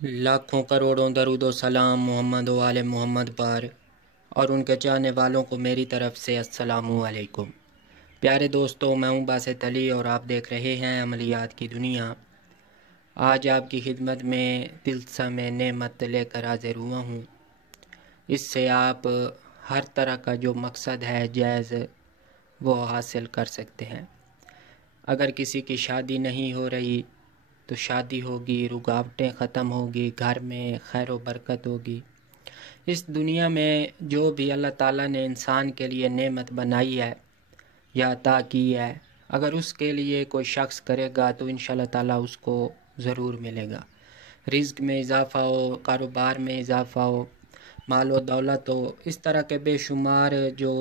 लाखों करोड़ों दरूद व सलाम मोहम्मद व आले मोहम्मद पर और उनके चाहने वालों को मेरी तरफ़ से अस्सलामु अलैकुम। प्यारे दोस्तों, मैं हूं बासित अली और आप देख रहे हैं अमलियात की दुनिया। आज आपकी खिदमत में तिल्सम नेमत लेकर हाजिर हुआ हूं। इससे आप हर तरह का जो मकसद है जायज़ वो हासिल कर सकते हैं। अगर किसी की शादी नहीं हो रही तो शादी होगी, रुकावटें ख़त्म होगी, घर में खैर व बरकत होगी। इस दुनिया में जो भी अल्लाह ताला ने इंसान के लिए नेमत बनाई है या अता की है, अगर उसके लिए कोई शख्स करेगा तो इंशाअल्लाह ताला उसको ज़रूर मिलेगा। रिज़्क़ में इजाफ़ा हो, कारोबार में इजाफ़ा हो, माल व दौलत हो, इस तरह के बेशुमार जो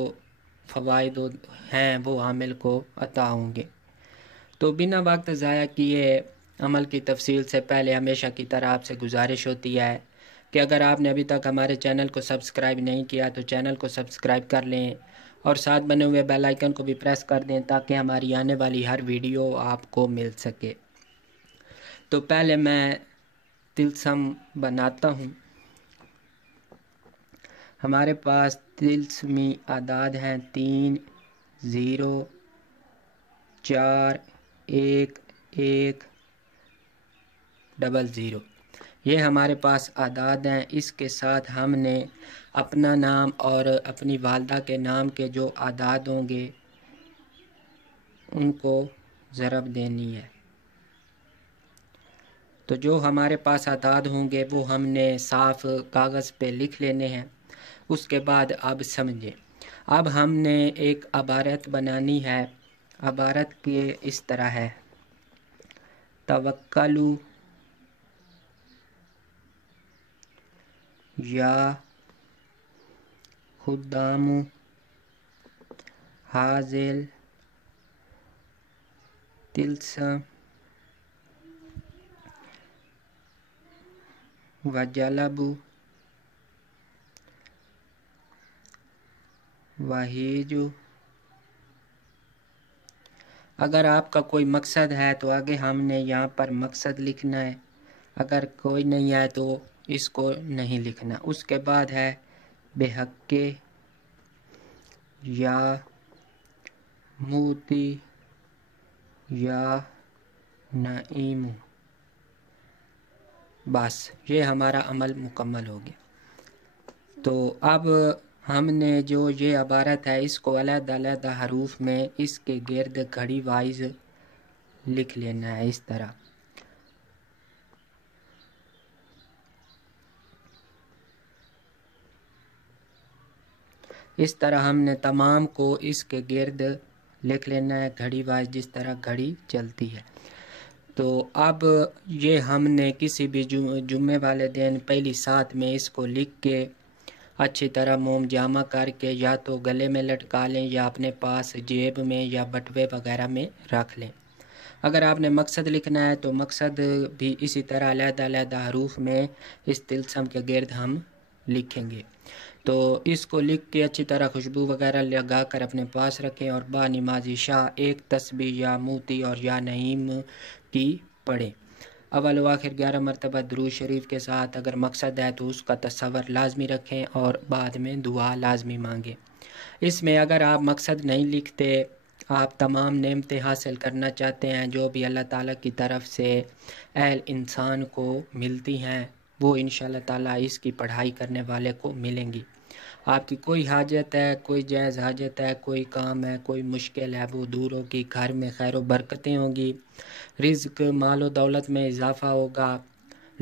फ़वाइद हैं वो आमिल को अता होंगे। तो बिना वक्त ज़ाया किए अमल की तफसील से पहले हमेशा की तरह आपसे गुजारिश होती है कि अगर आपने अभी तक हमारे चैनल को सब्सक्राइब नहीं किया तो चैनल को सब्सक्राइब कर लें और साथ बने हुए बेल आइकन को भी प्रेस कर दें ताकि हमारी आने वाली हर वीडियो आपको मिल सके। तो पहले मैं तिल्सम बनाता हूँ। हमारे पास तिल्समी आदाद हैं 3, 0, 4, 1, 1, 00। ये हमारे पास आदाद हैं। इसके साथ हमने अपना नाम और अपनी वालदा के नाम के जो आदाद होंगे उनको ज़रब देनी है। तो जो हमारे पास आदाद होंगे वो हमने साफ़ कागज़ पे लिख लेने हैं। उसके बाद अब समझें, अब हमने एक अबारत बनानी है। अबारत के इस तरह है, तवक्कलु या खुद्दामु हाजिल तिल्सम वजलबु वहीजु। अगर आपका कोई मकसद है तो आगे हमने यहाँ पर मकसद लिखना है, अगर कोई नहीं है तो इसको नहीं लिखना। उसके बाद है बेहक्के या मूती या नईमु। बस ये हमारा अमल मुकम्मल हो गया। तो अब हमने जो ये अबारत है इसको अलग-अलग हरूफ में इसके गिर्द घड़ी वाइज लिख लेना है। इस तरह हमने तमाम को इसके गिर्द लिख लेना है घड़ी वाइज, जिस तरह घड़ी चलती है। तो अब ये हमने किसी भी जुम्मे वाले दिन पहली साथ में इसको लिख के अच्छी तरह मोम जामा करके या तो गले में लटका लें या अपने पास जेब में या बटुए वगैरह में रख लें। अगर आपने मकसद लिखना है तो मकसद भी इसी तरह अलग-अलग हरूफ में इस तिल्सम के गिर्द हम लिखेंगे। तो इसको लिख के अच्छी तरह खुशबू वगैरह लगा कर अपने पास रखें और बा नमाज इशा एक तस्बीह या मूती और या नईम की पढ़ें। अव्वल व आखिर 11 मरतबा दुरूद शरीफ के साथ अगर मकसद है तो उसका तसव्वुर लाजमी रखें और बाद में दुआ लाजमी मांगें। इसमें अगर आप मकसद नहीं लिखते, आप तमाम नेमतें हासिल करना चाहते हैं जो भी अल्लाह ताला की तरफ से अहल इंसान को मिलती हैं वो इंशाअल्लाह ताला इसकी पढ़ाई करने वाले को मिलेंगी। आपकी कोई हाजत है, कोई जायज़ हाजत है, कोई काम है, कोई मुश्किल है, वो दूर होगी। घर में खैर व बरकतें होंगी, रिज़्क़ माल व दौलत में इजाफ़ा होगा,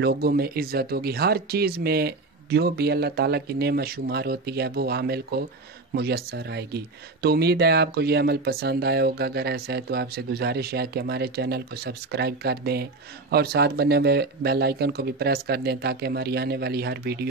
लोगों में इज़्ज़त होगी। हर चीज़ में जो भी अल्लाह ताला की नेमत शुमार होती है वो आमिल को मुयस्सर आएगी। तो उम्मीद है आपको ये अमल पसंद आया होगा। अगर ऐसा है तो आपसे गुजारिश है कि हमारे चैनल को सब्सक्राइब कर दें और साथ बने हुए बेल आइकन को भी प्रेस कर दें ताकि हमारी आने वाली हर वीडियो